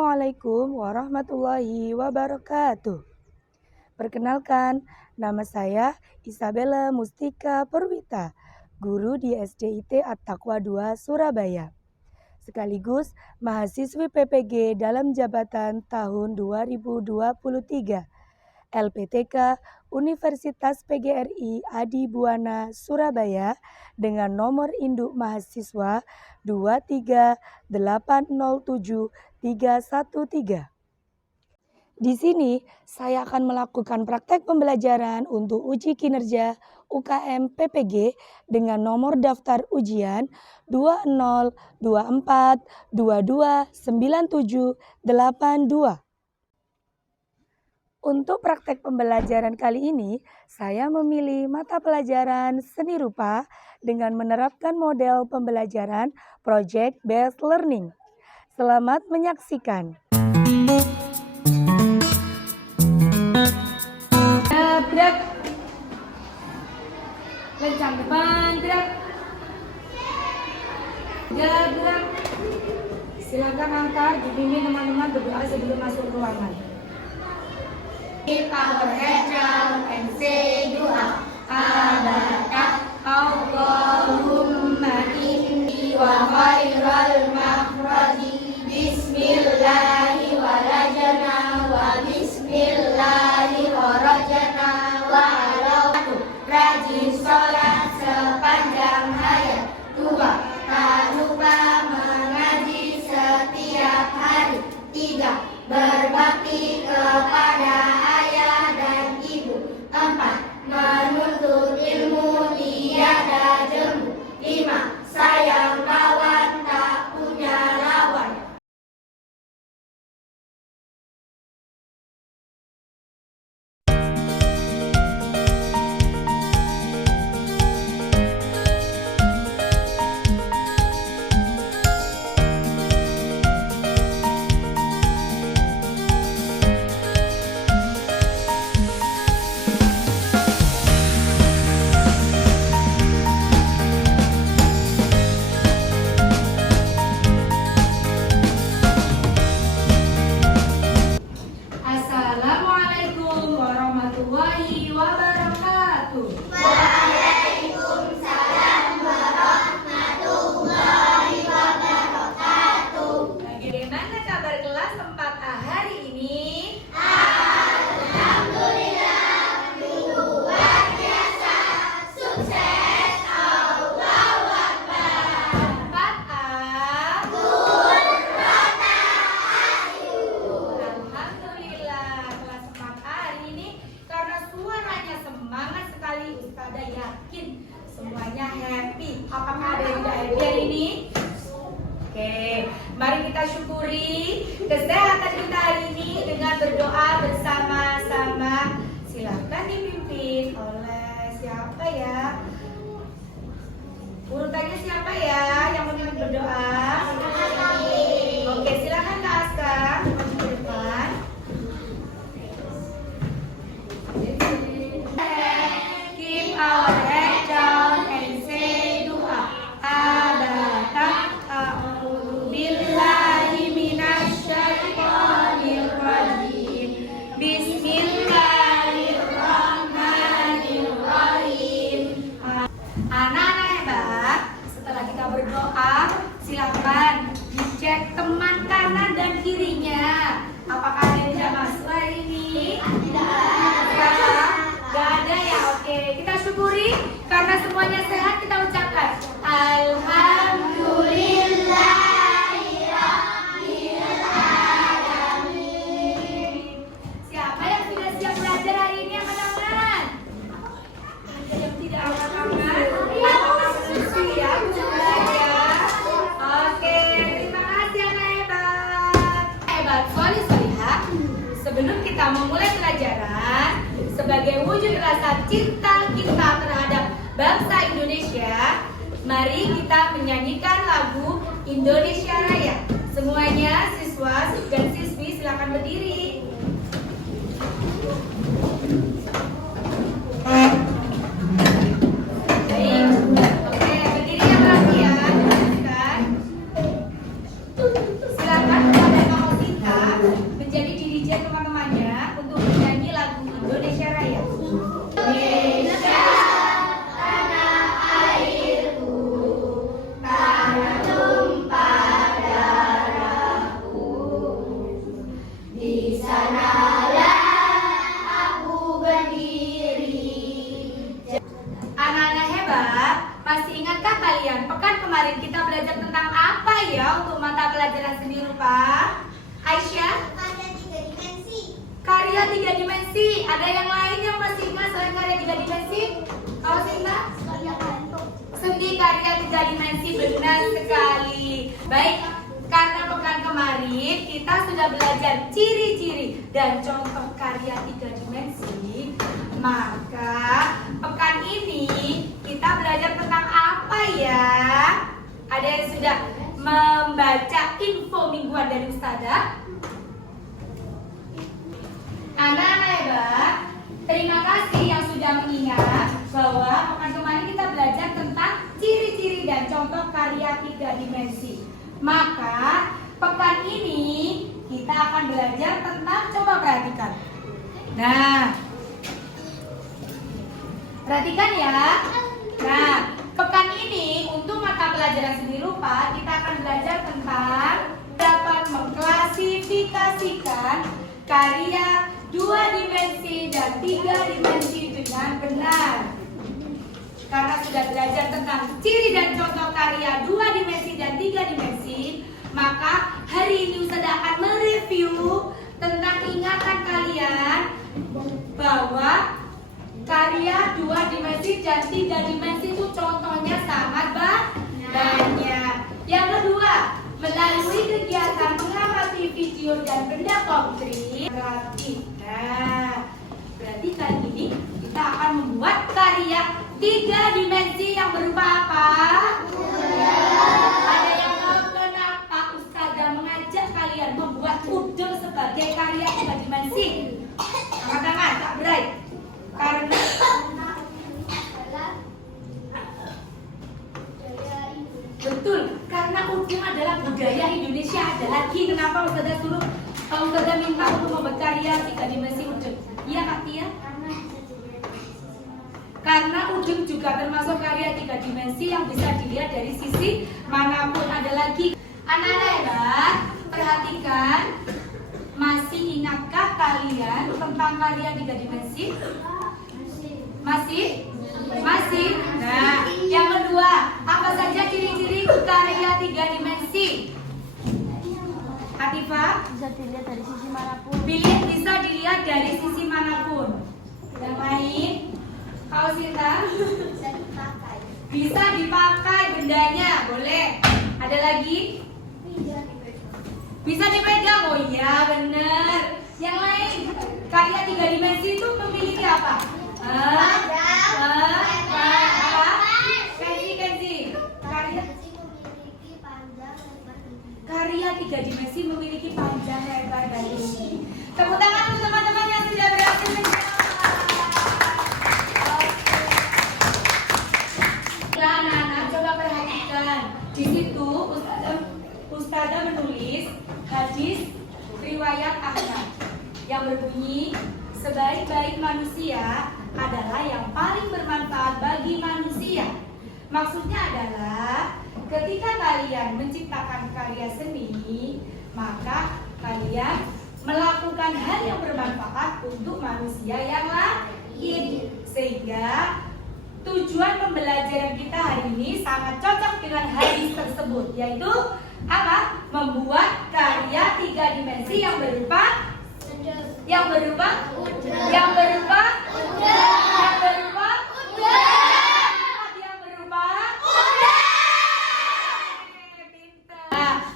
Assalamualaikum warahmatullahi wabarakatuh. Perkenalkan, nama saya Isabella Mustika Perwita, guru di SDIT At-Taqwa 2 Surabaya. Sekaligus mahasiswi PPG dalam jabatan tahun 2023, LPTK Universitas PGRI Adi Buwana Surabaya dengan nomor induk mahasiswa 23807-313. Di sini saya akan melakukan praktek pembelajaran untuk uji kinerja UKM PPG dengan nomor daftar ujian 2024229782. Untuk praktek pembelajaran kali ini, saya memilih mata pelajaran seni rupa dengan menerapkan model pembelajaran Project Based Learning. Selamat menyaksikan. Gerak, lencang depan, gerak, gerak. Silakan angkat, dibimbing teman-teman berdoa sebelum masuk ruangan. Keep our head down and say dua. Abadah Allahumma inni wa khairul makhraji. Bismillahi walajna wa bismillahi warajna wa alawatu. Rajin sholat sepanjang hayat. Dua, tak lupa mengaji setiap hari. Tiga, berbakti kepada ayah dan ibu. Empat, menuntut ilmu tiada jemu. Lima, sayang kawan tak punya lawan. Assalamualaikum warahmatullahi wabarakatuh. Waalaikumsalam warahmatullahi wabarakatuh. Bagaimana kabar kelas 4A hari ini? Alhamdulillah, luar biasa, sukses, Allahu Akbar. 4A. Alhamdulillah, kelas 4A hari ini karena suaranya semangat sekali, Ustazah yakin semuanya happy. Apakah ada yang tidak happy hari ini? Oke, mari kita syukuri kesehatan kita hari ini dengan berdoa bersama-sama. Silakan dipimpin oleh siapa ya? Urutannya siapa ya yang memimpin berdoa? Oke, silakan Kak Aska maju ke depan. Keep our head down and say dua. Abadah a'udzu billahi minasyaitonir rajim. Bismillahirrahmanirrahim. Anak-anak hebat, setelah kita berdoa, silakan dicek teman kanan dan kirinya. Apakah ada yang tidak masuk hari ini? Gak ada ya, oke. Kita syukuri karena semuanya sehat, kita ucapkan Alhamdulillahirrahmanirrahim. Siapa yang sudah siap belajar hari ini angkat tangan? Ada yang tidak angkat tangan? Siap belajar. Oke, terima kasih anak hebat. Hebat, solih-solihah. Sebelum kita memulai pelajaran, sebagai wujud rasa cinta kita terhadap bangsa Indonesia, mari kita menyanyikan lagu Indonesia Raya. Semuanya, siswa dan siswi silakan berdiri. Baik, oke, berdiri yang rapi ya. Silakan kepada Kak Osita kemarin kita belajar tentang apa ya untuk mata pelajaran seni rupa? Aisyah? Ada 3 dimensi. Karya 3 dimensi. Ada yang lain yang masih ingat selain karya 3 dimensi? Kalau Sinta? Karya bentuk. Seni karya 3 dimensi, benar sekali. Baik, karena pekan kemarin kita sudah belajar ciri-ciri dan contoh karya 3 dimensi, maka pekan ini kita belajar tentang apa ya? Ada yang sudah membaca info mingguan dari Ustazah? Anak-anak hebat, terima kasih yang sudah mengingat bahwa pekan kemarin kita belajar tentang ciri-ciri dan contoh karya 3 dimensi. Maka pekan ini kita akan belajar tentang, coba perhatikan. Nah, perhatikan ya. Nah, pekan ini untuk mata pelajaran seni rupa kita akan belajar tentang dapat mengklasifikasikan karya 2 dimensi dan 3 dimensi dengan benar. Karena sudah belajar tentang ciri dan contoh karya 2 dimensi dan 3 dimensi, maka hari ini Ustazah akan mereview tentang ingatan kalian bahwa karya 2 dimensi dan 3 dimensi itu contohnya sangat banyak. Yang kedua, melalui kegiatan mengamati video dan benda konkret. Nah, berarti kali ini kita akan membuat karya 3 dimensi yang berupa apa? Ada yang tahu kenapa Ustazah mengajak kalian membuat udel sebagai karya 3 dimensi? Angkat tangan, tak berai. Karena betul, karena udel adalah budaya Indonesia. Ada lagi kenapa Ustazah suruh Ustazah minta untuk membuat karya 3 dimensi udel? Iya Kak Tia? Karena udeng juga termasuk karya 3 dimensi yang bisa dilihat dari sisi manapun. Ada lagi anak-anak hebat, perhatikan, masih ingatkah kalian tentang karya 3 dimensi? Masih? Nah, yang kedua, apa saja ciri-ciri karya 3 dimensi? Atifah? Bisa dilihat dari sisi manapun. Bisa dilihat dari sisi manapun. Yang lain? Kau Sinta? Bisa dipakai bendanya, boleh. Ada lagi? Bisa dipegang. Oh iya, benar. Yang lain, karya 3 dimensi itu memiliki apa? Kenzi. Karya 3 dimensi memiliki panjang, lebar, dan tinggi. Tepuk tangan untuk teman-teman yang sudah berhasil menjawab. Anak-anak, coba perhatikan. Di situ Ustazah menulis hadis riwayat Ahmad yang berbunyi, sebaik-baik manusia adalah yang paling bermanfaat bagi manusia. Maksudnya adalah ketika kalian menciptakan karya seni, maka kalian melakukan hal yang bermanfaat untuk manusia yang lain. Sehingga tujuan pembelajaran kita hari ini sangat cocok dengan hadis tersebut, yaitu apa? Membuat karya 3 dimensi yang berupa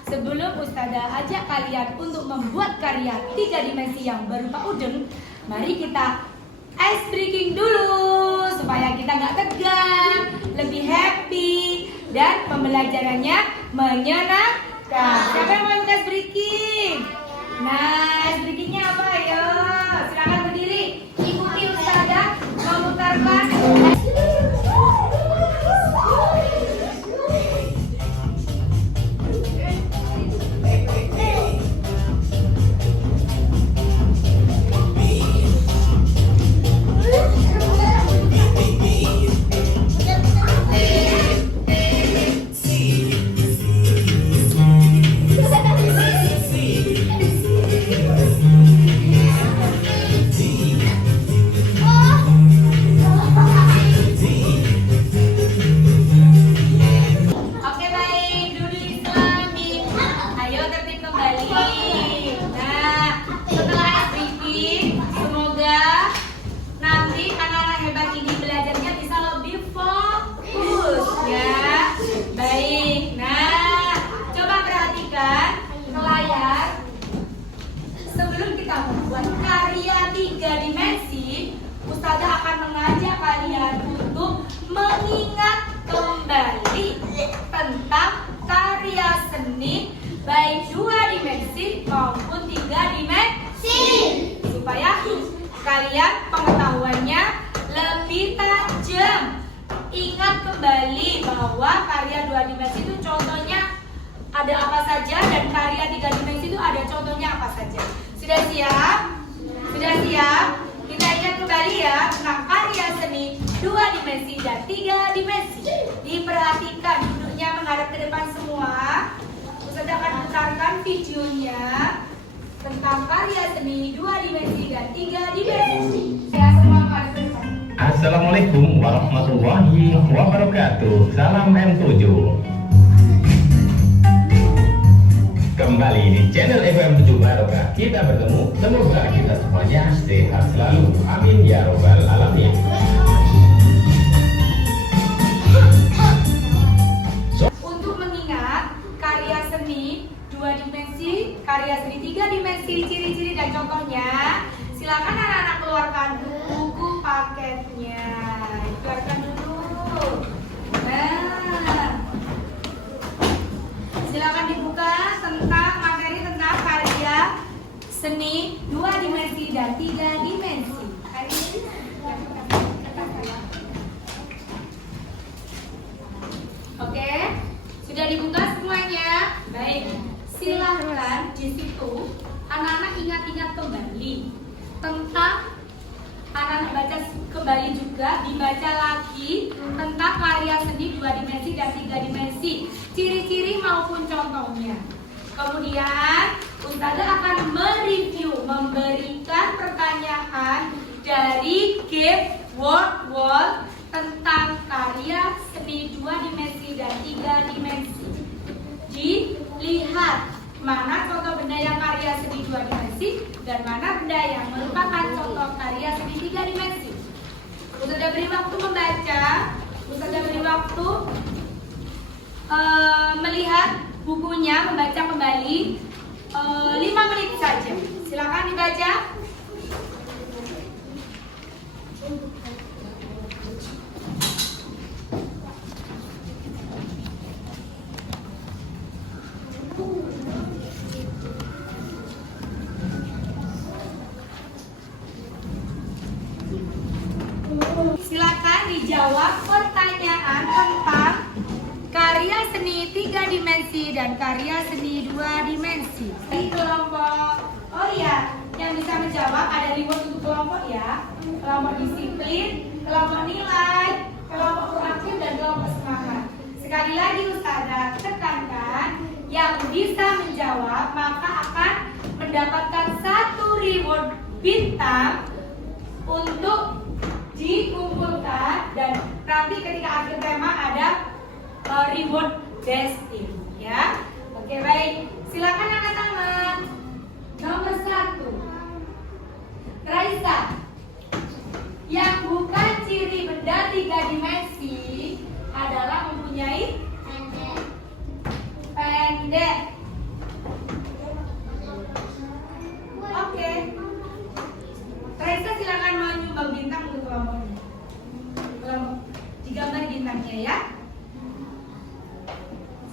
sebelum Ustazah ajak kalian untuk membuat karya 3 dimensi yang berupa udeng, mari kita ice breaking dulu supaya kita nggak tegang, lebih happy dan pembelajarannya menyenangkan. Siapa yang mau ice breaking? Nah, ice breakingnya apa? Ayo, silakan berdiri. Ikuti Ustazah memutarkan. ada apa saja dan karya 3 dimensi itu ada contohnya apa saja. Sudah siap? Sudah siap? Kita ingat kembali ya tentang karya seni 2 dimensi dan 3 dimensi. Diperhatikan duduknya menghadap ke depan semua. Ustaz akan putarkan videonya tentang karya seni 2 dimensi dan 3 dimensi. Ya, semua menghadap ke depan. Assalamualaikum warahmatullahi wabarakatuh. Salam M7. Kembali di channel FM7 Barokah kita bertemu. Semoga kita semuanya sehat selalu. Amin ya robbal alamin. Untuk mengingat karya seni 2 dimensi, karya seni 3 dimensi, ciri-ciri dan contohnya, silakan anak-anak keluarkan buku paketnya. Keluarkan dulu. Nah, silakan dibuka tentang materi tentang karya seni 2 dimensi dan 3 dimensi. Oke, sudah dibuka semuanya. Baik, silahkan di situ anak-anak ingat-ingat kembali tentang anak-anak baca kembali juga, dibaca lagi tentang karya seni 2 dimensi dan 3 dimensi, ciri-ciri maupun contohnya. Kemudian Ustazah akan mereview, memberikan pertanyaan dari game Word Wall tentang karya seni 2 dimensi dan 3 dimensi. Dilihat mana contoh benda yang karya seni 2 dimensi dan mana benda yang merupakan contoh karya seni 3 dimensi. Ustazah beri waktu membaca, Ustazah beri waktu melihat bukunya, membaca kembali 5 menit saja. Silakan dibaca. Silakan dijawab pertanyaan tentang karya seni 3 dimensi dan karya seni 2 dimensi. Di kelompok, oh iya, yang bisa menjawab ada reward untuk kelompok ya. Kelompok disiplin, kelompok nilai, kelompok proaktif dan kelompok semangat. Sekali lagi Ustazah tekankan, yang bisa menjawab maka akan mendapatkan 1 reward bintang untuk dikumpulkan dan nanti ketika akhir tema ada reward besting ya. Oke baik, silakan angkat tangan. Nomor 1 Raisa, yang bukan ciri benda 3 dimensi adalah mempunyai pendek. Oke, Raisa silakan menyumbang bintang untuk kelompoknya. Kelompok digambar bintangnya ya.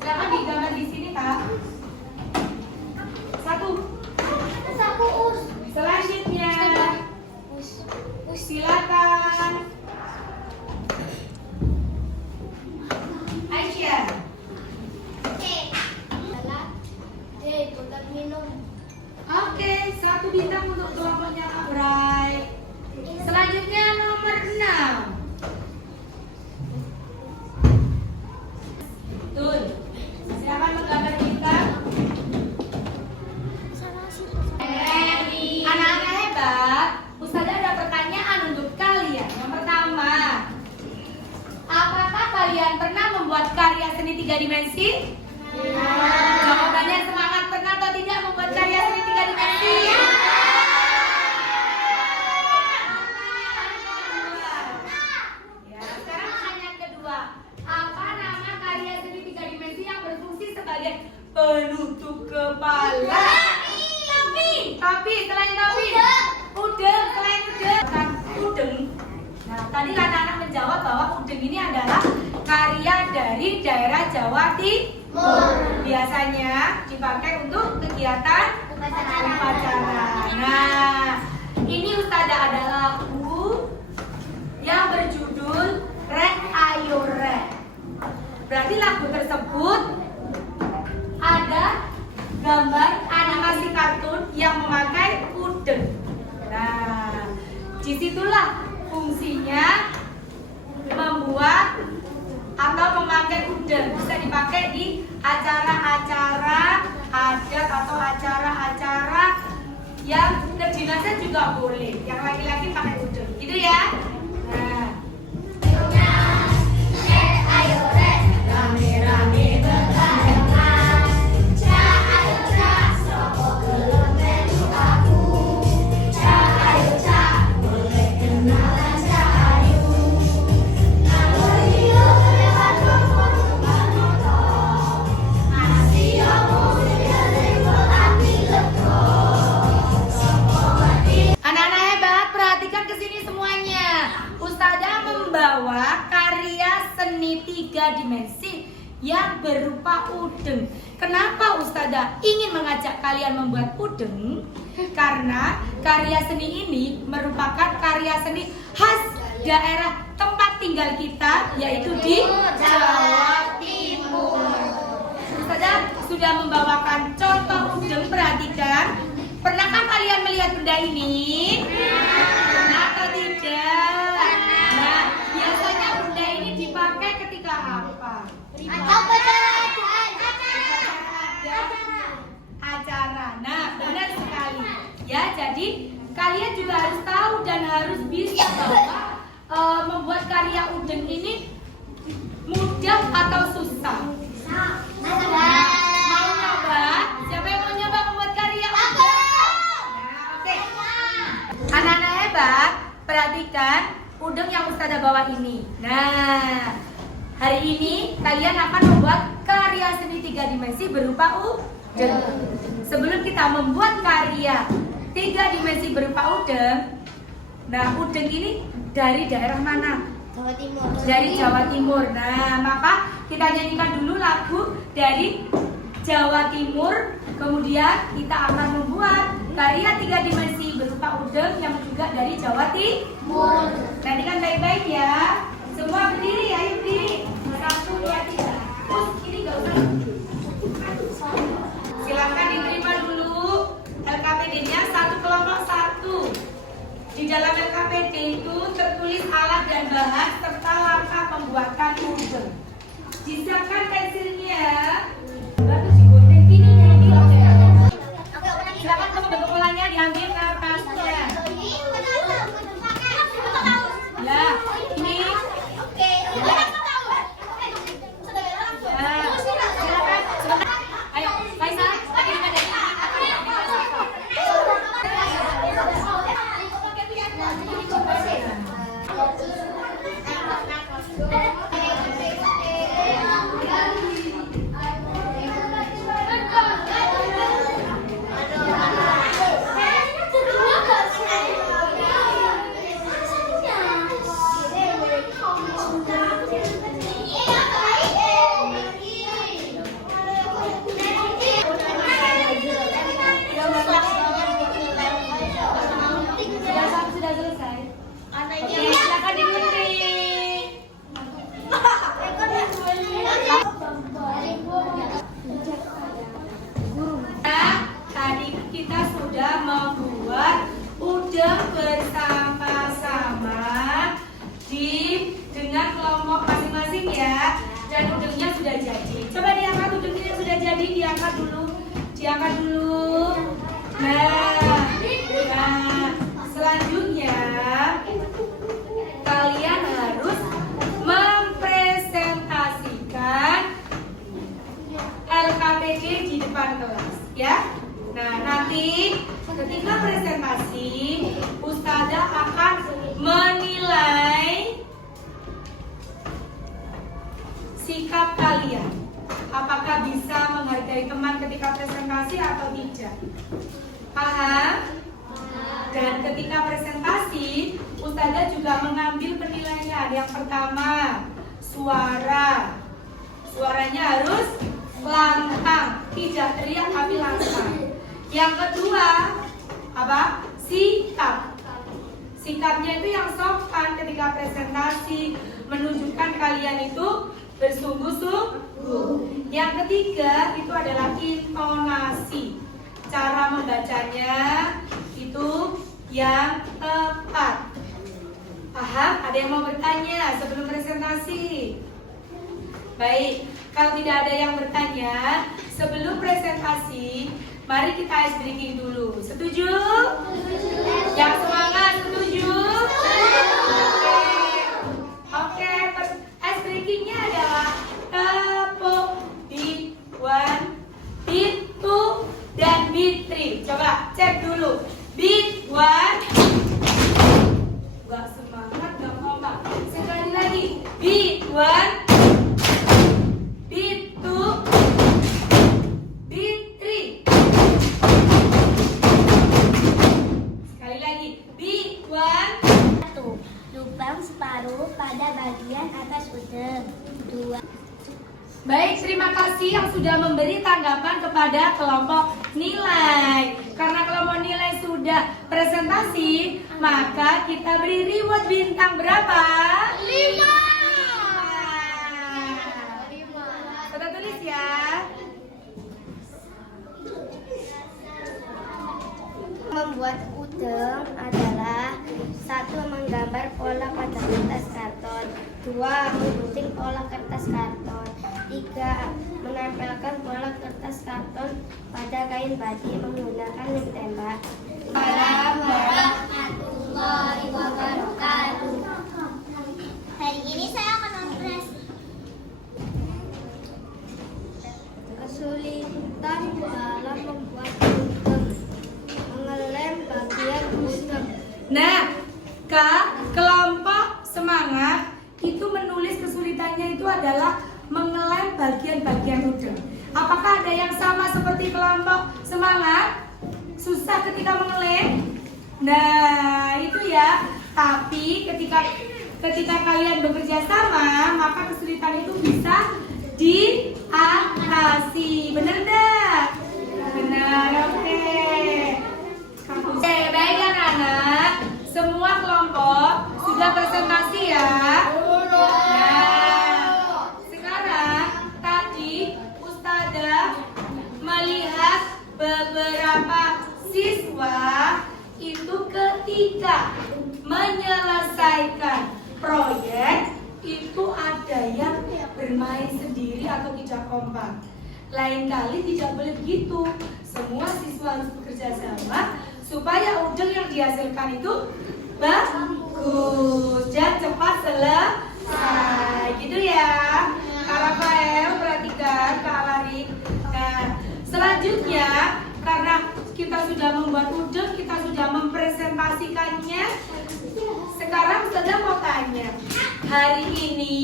Silakan digambar di sini Kak. 1. Selanjutnya silakan Aisyah. Oke, 1 bintang untuk kelompoknya Kak Bray. Selanjutnya nomor 6. Betul. Silakan menggambar bintang. Anak-anak hebat, Ustazah ada pertanyaan untuk kalian. Yang pertama, apakah kalian pernah membuat karya seni 3 dimensi? Jawabannya semangat, pernah atau tidak membuat karya seni 3 dimensi? Ya, sekarang pertanyaan kedua. Apa nama karya seni 3 dimensi yang berfungsi sebagai penutup kepala? Tapi selain topi. Udeng, selain udeng. Udeng. Nah, tadi anak-anak menjawab bahwa udeng ini adalah karya dari daerah Jawa Timur. Biasanya dipakai untuk kegiatan upacara. Nah, ini Ustazah ada lagu yang berjudul Rek Ayo Rek. Berarti lagu tersebut ada acara-acara adat atau acara-acara yang kedinasan juga boleh. Yang laki-laki pakai udeng, gitu ya. Nah, rame-rame berbarengan, ayo sopo gelem melu aku, ayo boleh kenalan ayo, nalur iyo lewat moto, masih omong senggol hati lego. Anak-anak hebat, perhatikan kesini semuanya. Ustazah membawa karya seni 3 dimensi yang berupa udeng. Kenapa Ustazah ingin mengajak kalian membuat udeng? Karena karya seni ini merupakan karya seni khas daerah tempat tinggal kita, yaitu di Jawa Timur. Ustazah sudah membawakan contoh udeng, perhatikan. Pernahkah kalian melihat benda ini? Pernah atau tidak? Nah, biasanya benda ini dipakai ketika apa? Acara. Nah, benar sekali. Ya, jadi kalian juga harus tahu dan harus bisa bahwa membuat karya udeng ini mudah atau susah. Mau nyoba? Siapa yang mau nyoba membuat karya udeng? Oke. Anak-anak hebat, perhatikan udeng yang Ustazah bawa ini. Nah, hari ini kalian akan membuat karya seni 3 dimensi berupa udeng. Sebelum kita membuat karya 3 dimensi berupa udeng, nah udeng ini dari daerah mana? Jawa Timur. Dari Jawa Timur. Nah, maka kita nyanyikan dulu lagu dari Jawa Timur. Kemudian kita akan membuat karya 3 dimensi berupa udeng yang juga dari Jawa Timur. Nanti kan baik-baik ya. Semua berdiri ya, ayo berdiri. 1, 2, 3. Ini gak usah. Silakan diterima dulu LKPD-nya 1 kelompok 1. Di dalam LKPD itu tertulis alat dan bahan serta langkah pembuatan udeng. Disiapkan pensilnya. Batu digunting ini jadi oke. Silakan ke bolanya diambil kertasnya. Ya, ini. Ya, silakan. Ayo, Faisal, lagi di mana? Sudah selesai. Oke, silakan digunting. Nah, tadi kita sudah membuat udeng bersama-sama dengan kelompok masing-masing ya. Dan udengnya sudah jadi. Coba diangkat udengnya yang sudah jadi, diangkat dulu. Nah, selanjutnya kalian harus mempresentasikan LKPD di depan kelas ya. Nah, nanti ketika presentasi Ustazah akan menilai sikap kalian. Apakah bisa menghargai teman ketika presentasi atau tidak? Paham? Dan ketika presentasi, Ustazah juga mengambil penilaian. Yang pertama, suara. Suaranya harus lantang, tidak teriak tapi lantang. Yang kedua, apa? Sikap. Sikapnya itu yang sopan ketika presentasi, menunjukkan kalian itu bersungguh-sungguh. Yang ketiga itu adalah intonasi. Cara membacanya itu yang tepat. Paham? Ada yang mau bertanya sebelum presentasi? Baik, Kalau tidak ada yang bertanya, sebelum presentasi, mari kita ice breaking dulu. Setuju? Yang semangat, setuju? Oke, ice breakingnya adalah tepuk beat 1, beat 2, dan beat 3. Coba cek dulu. Beat 1. Gak semangat, gak kompak. Sekali lagi. Beat 1, beat 2, beat 3. Sekali lagi. Beat 1. 1. Lubang separuh pada bagian atas udeng. 2. Baik, terima kasih yang sudah memberi tanggapan kepada kelompok nilai. Karena kelompok nilai sudah presentasi, maka kita beri reward bintang berapa? 5. Kita tulis ya. Membuat udeng adalah 1. Menggambar pola pada kertas karton. 2. Menggunting pola kertas karton. 3. Menempelkan pola kertas karton pada kain batik menggunakan lem tembak. Warahmatullahi wabarakatuh. Hari ini saya akan membahas kesulitan dalam membuat udeng. Mengelem bagian udeng. Nah, Kak, kelompok semangat itu menulis kesulitannya itu adalah mengelem bagian-bagian udeng. Apakah ada yang sama seperti kelompok semangat? Susah ketika mengelem? Nah, itu ya. Tapi ketika kalian bekerja sama, maka kesulitan itu bisa diatasi. Benar enggak? Benar, oke. Oke, baik anak-anak. Semua kelompok sudah presentasi ya. Nah, sekarang tadi Ustazah melihat beberapa siswa itu ketika menyelesaikan proyek itu ada yang bermain sendiri atau tidak kompak. Lain kali tidak boleh begitu. Semua siswa harus bekerja sama supaya udeng yang dihasilkan itu bagus dan cepat selesai. Gitu ya. Kak Rafael, perhatikan Kak Lari. Nah, selanjutnya karena kita sudah membuat udeng, kita sudah mempresentasikannya. Sekarang Ustazah mau tanya, hari ini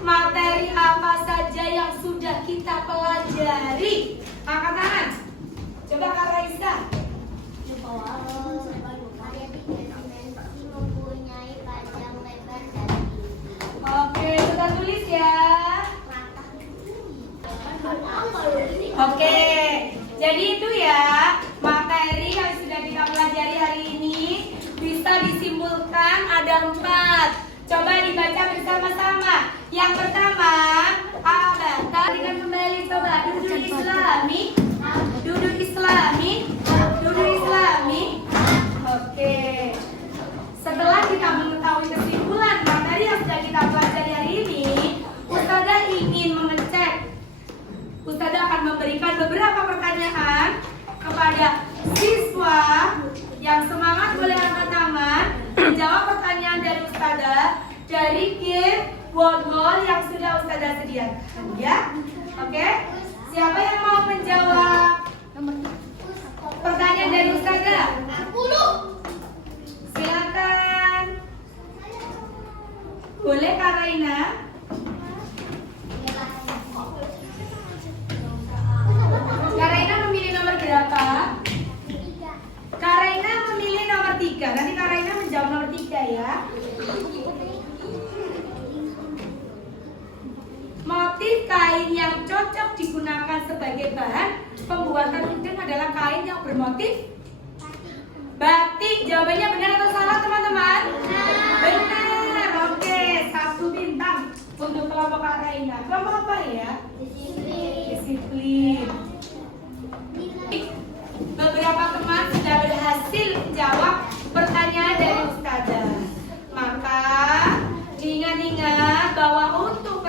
materi apa saja yang sudah kita pelajari? Angkat tangan. Coba Kak Raisa. Area 3 dimensi mempunyai panjang lebar dan Oke, kita tulis ya. Oke, jadi itu ya materi yang sudah kita pelajari hari ini bisa disimpulkan ada 4. Coba dibaca bersama-sama. Yang pertama, abata dengan kembali coba duduk Islami, duduk Islami, duduk Islami. Oke. Setelah kita mengetahui kesimpulan materi yang sudah kita pelajari hari ini, Ustazah ingin mengecek. Ustazah akan memberikan beberapa pertanyaan kepada siswa yang semangat boleh angkat tangan menjawab pertanyaan dari Ustazah dari game word yang sudah Ustazah sediakan ya. Oke? Siapa yang mau menjawab pertanyaan dari Ustazah? Silakan. Boleh Kak Raina? Kak Raina memilih nomor berapa? Kak Raina memilih nomor 3. Nanti Kak Raina menjawab nomor 3 ya. Motif kain yang cocok digunakan sebagai bahan pembuatan udeng adalah kain yang bermotif batik. Jawabannya benar atau salah teman-teman? Benar. Oke, 1 bintang untuk kelompok Kak Raina. Kelompok apa ya? Disiplin. Beberapa teman sudah berhasil menjawab pertanyaan dari Ustazah. Maka diingat-ingat bahwa untuk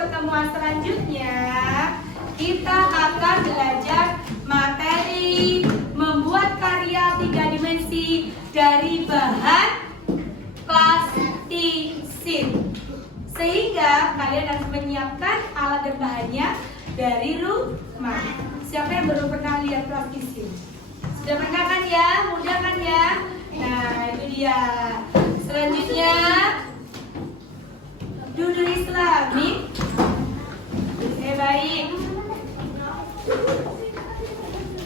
praktisin. Sehingga kalian harus menyiapkan alat dan bahannya dari rumah. Siapa yang belum pernah lihat praktisin? Sudah pernah kan ya? Mudah kan ya? Nah, itu dia. Selanjutnya duduk Islami. Baik.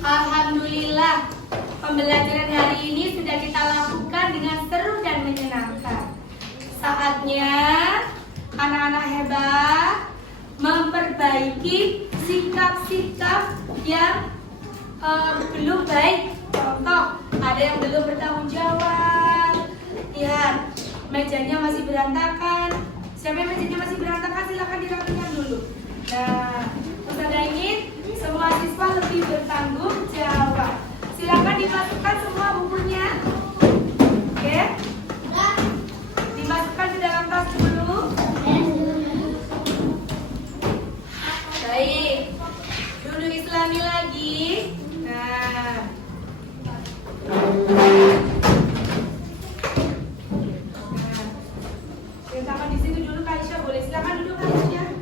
Alhamdulillah, pembelajaran hari ini sudah kita lakukan dengan seru dan menyenangkan. Saatnya anak-anak hebat memperbaiki sikap-sikap yang belum baik. Contoh, ada yang belum bertanggung jawab. Lihat, mejanya masih berantakan. Siapa yang mejanya masih berantakan, silakan dirapikan dulu. Nah, Ustazah ingin semua siswa lebih bertanggung jawab. Silakan dimasukkan semua bukunya. Oke? Dimasukkan ke dalam tas dulu. Baik. Duduk Islami lagi. Nah. Letakkan di situ dulu Kak Aisyah, boleh silakan duduk Kak Aisyah.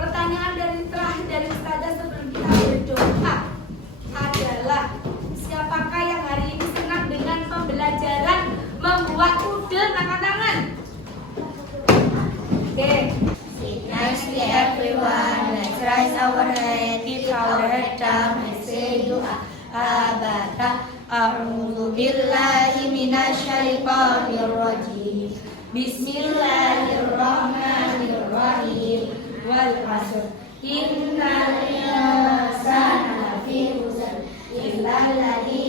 Pertanyaan terakhir dari Ustazah sebelum kita berdoa adalah, siapakah yang hari ini senang dengan pembelajaran membuat udel? Angkat tangan. Oke. Nicely everyone, let's raise our hand, keep our head down and say doa. Abada, a'udzu billahi minasyaitonir rajim. Bismillahirrahmanirrahim. Wal 'asr. Innal insana lafi khusr illa alladziina